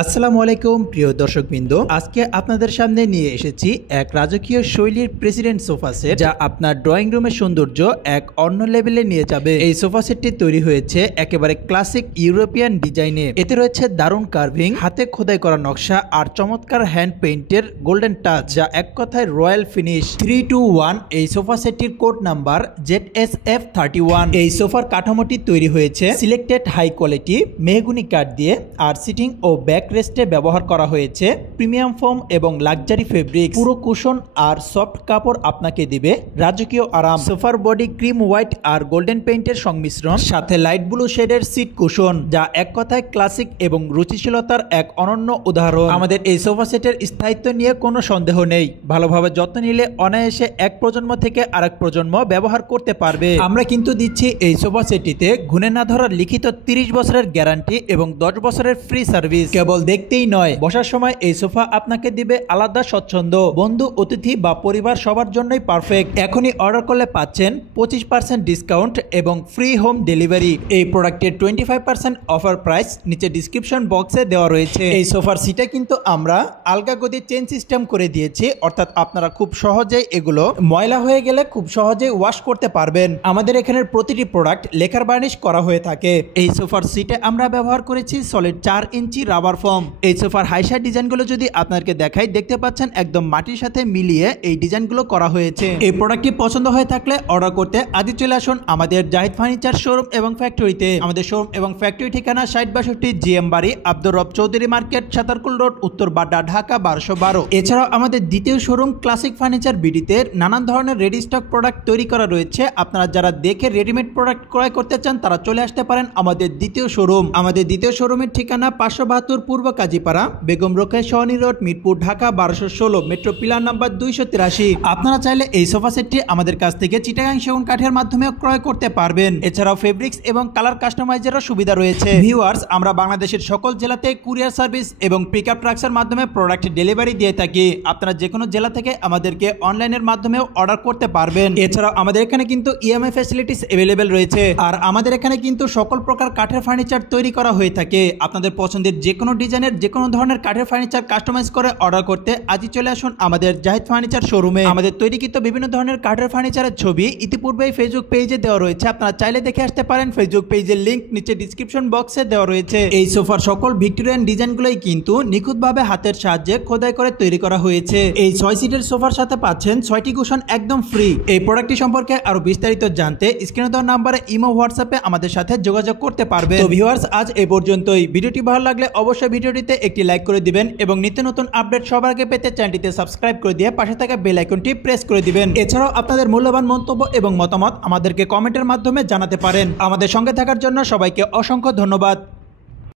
আসসালামু আলাইকুম প্রিয় দর্শকবৃন্দ, আজকে আপনাদের সামনে নিয়ে এসেছি এক রাজকীয় শৈলীর প্রেসিডেন্ট সোফা সেট, যা আপনার ড্রয়িং রুমের সৌন্দর্য এক অন্য লেভেলে নিয়ে যাবে। এই সোফা সেটটি তৈরি হয়েছে একেবারে ক্লাসিক ইউরোপিয়ান ডিজাইনে। এতে রয়েছে দারুণ কার্ভিং, হাতে খোদাই করা নকশা আর চমৎকার হ্যান্ড পেইন্টের গোল্ডেন টাচ, যা এক কথায় রয়্যাল ফিনিশ। 321 এই সোফা সেটটির কোড নাম্বার ZSF31। এই সোফার কাঠামোটি তৈরি হয়েছে সিলেক্টেড হাই কোয়ালিটি মেহগুনি কাঠ দিয়ে, আর সিটিং ও ব্যাক রেস্টে ব্যবহার করা হয়েছে প্রিমিয়াম ফোম এবং লাক্সারি ফেব্রিক। পুরো কুশন আর সফট কাপড় আপনাকে দিবে রাজকীয় আরাম। সোফার বডি ক্রিম হোয়াইট আর গোল্ডেন পেইন্টের সংমিশ্রণ, সাথে লাইট ব্লু শেডের সিট কুশন, যা এক কথায় ক্লাসিক এবং রুচিশীলতার এক অনন্য উদাহরণ। আমাদের এই সোফা সেটের স্থায়িত্ব নিয়ে কোনো সন্দেহ নেই। ভালোভাবে যত্ন নিলে অনায়াসে এক প্রজন্ম থেকে আরেক প্রজন্ম ব্যবহার করতে পারবে। আমরা কিন্তু দিচ্ছি এই সোফা সেটটিতে ঘুণে না ধরার লিখিত 30 বছরের গ্যারান্টি এবং 10 বছরের ফ্রি সার্ভিস। কেবল দেখতেই নয়, বসার সময় এই সোফা আপনাকে দিবে আলাদা স্বচ্ছন্দ। বন্ধু, অতিথি বা পরিবার সবার জন্যই পারফেক্ট। এখনই অর্ডার করলে পাচ্ছেন 25% ডিসকাউন্ট এবং ফ্রি হোম ডেলিভারি। এই প্রোডাক্টের 25% অফার প্রাইস নিচে ডিসক্রিপশন বক্সে দেওয়া রয়েছে। এই সোফার সিটে কিন্তু আমরা আলগা গদি চেন সিস্টেম করে দিয়েছি, অর্থাৎ আপনারা খুব সহজেই এগুলো ময়লা হয়ে গেলে খুব সহজেই ওয়াশ করতে পারবেন। আমাদের এখানের প্রতিটি প্রোডাক্ট লেখার বার্নিশ করা হয়ে থাকে। এই সোফার সিটে আমরা ব্যবহার করেছি সলিড 4 ইঞ্চি রাবার ফোম। এই সোফার হাইসার ডিজাইনগুলো যদি আপনাদেরকে দেখাই, দেখতে পাচ্ছেন একদম মাটির সাথে মিলিয়ে এই ডিজাইনগুলো করা হয়েছে। এই প্রোডাক্টটি পছন্দ হয়ে থাকলে অর্ডার করতে আজই চলে আসুন আমাদের জাহিদ ফার্নিচার শোরুম এবং ফ্যাক্টরিতে। আমাদের শোরুম এবং ফ্যাক্টরি ঠিকানা 6062 GM বাড়ি, আব্দুর রব চৌধুরী মার্কেট, সাতারকুল রোড, উত্তর বাড্ডা, ঢাকা 1212। এছাড়াও আমাদের দ্বিতীয় শোরুম ক্লাসিক ফার্নিচার বিডিতে নানান ধরনের রেডি স্টক প্রোডাক্ট তৈরি করা রয়েছে। আপনারা যারা দেখে রেডিমেড প্রোডাক্ট ক্রয় করতে চান, তারা চলে আসতে পারেন আমাদের দ্বিতীয় শোরুম। আমাদের দ্বিতীয় শোরুমের ঠিকানা 572 পূর্ব Kazipara, Begum Rokeya Sarani Road, Mirpur, Dhaka 1216, metro pillar number 283। আপনারা চাইলে এই সোফা সেটটি আমাদের কাছ থেকে চিটাগাং সেগুন কাঠের মাধ্যমে ক্রয় করতে পারবেন। এছাড়াও ফেব্রিক্স এবং কালার কাস্টমাইজেরও সুবিধা রয়েছে। ভিউয়ার্স, আমরা বাংলাদেশের সকল জেলাতে কুরিয়ার সার্ভিস এবং পিকআপ ট্রাক্সের মাধ্যমে প্রোডাক্ট ডেলিভারি দিয়ে থাকি। আপনারা যে কোনো জেলা থেকে আমাদেরকে অনলাইনের মাধ্যমেও অর্ডার করতে পারবেন। এছাড়াও আমাদের এখানে কিন্তু ইএমআই ফ্যাসিলিটিস अवेलेबल রয়েছে। আর আমাদের এখানে কিন্তু সকল প্রকার কাঠের ফার্নিচার তৈরি করা হয়ে থাকে। আপনাদের পছন্দের যে কোনো ডিজাইনের যে কোনো ধরনের কাঠের ফার্নিচার কাস্টমাইজ করে অর্ডার করতে আজই চলে আসুন আমাদের জাহিদ ফার্নিচার শোরুমে। আমাদের তৈরিকৃত বিভিন্ন ধরনের কাঠের ফার্নিচারের ছবি ইতিপূর্বেই ফেসবুক পেজে দেওয়া রয়েছে, আপনারা চাইলে দেখে আসতে পারেন। ফেসবুক পেজের লিংক নিচে ডিসক্রিপশন বক্সে দেওয়া রয়েছে। এই সোফার সকল ভিক্টোরিয়ান ডিজাইনগুলোই কিন্তু নিখুঁতভাবে হাতের সাহায্যে খোদাই করে তৈরি করা হয়েছে। এই 6 সিটের সোফার সাথে পাচ্ছেন 6টি কুশন একদম ফ্রি। এই প্রোডাক্টটি সম্পর্কে আরো বিস্তারিত জানতে স্ক্রিনে দেওয়া নাম্বারে ইমো, হোয়াটসঅ্যাপে আমাদের সাথে যোগাযোগ করতে পারবেন। তো ভিউয়ার্স, আজ এই পর্যন্তই। ভিডিওটি ভালো লাগলে অবশ্যই ভিডিওটিতে একটি লাইক করে দিবেন এবং নিত্য নতুন আপডেট সবার আগে পেতে চ্যানেলটিতে সাবস্ক্রাইব করে দিয়ে পাশে থাকা বেল আইকনটি প্রেস করে দিবেন। এছাড়াও আপনাদের মূল্যবান মন্তব্য এবং মতামত আমাদেরকে কমেন্টের মাধ্যমে জানাতে পারেন। আমাদের সঙ্গে থাকার জন্য সবাইকে অসংখ্য ধন্যবাদ।